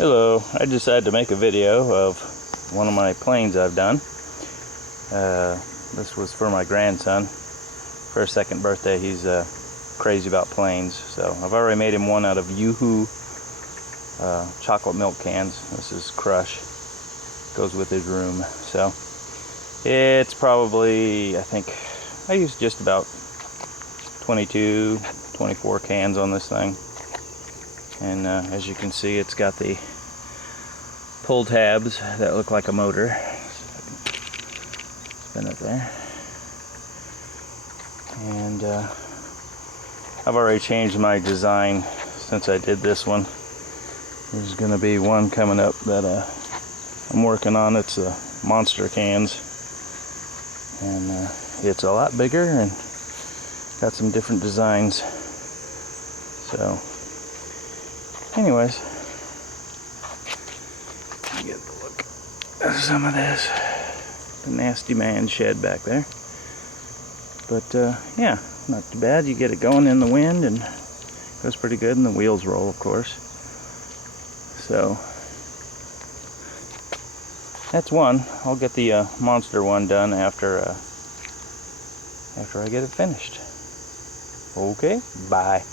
Hello, I decided to make a video of one of my planes I've done. This was for my grandson for his second birthday. He's crazy about planes, so I've already made him one out of Yoohoo chocolate milk cans. This is Crush, goes with his room. So it's probably, I think I used just about 22, 24 cans on this thing. And as you can see, it's got the pull tabs that look like a motor. Spin it there. And I've already changed my design since I did this one. There's going to be one coming up that I'm working on. It's monster cans. And it's a lot bigger and got some different designs. So anyways, get a look at some of this. The nasty man shed back there. But yeah, not too bad. You get it going in the wind and it goes pretty good, and the wheels roll, of course. So that's one. I'll get the monster one done after I get it finished. Okay, bye.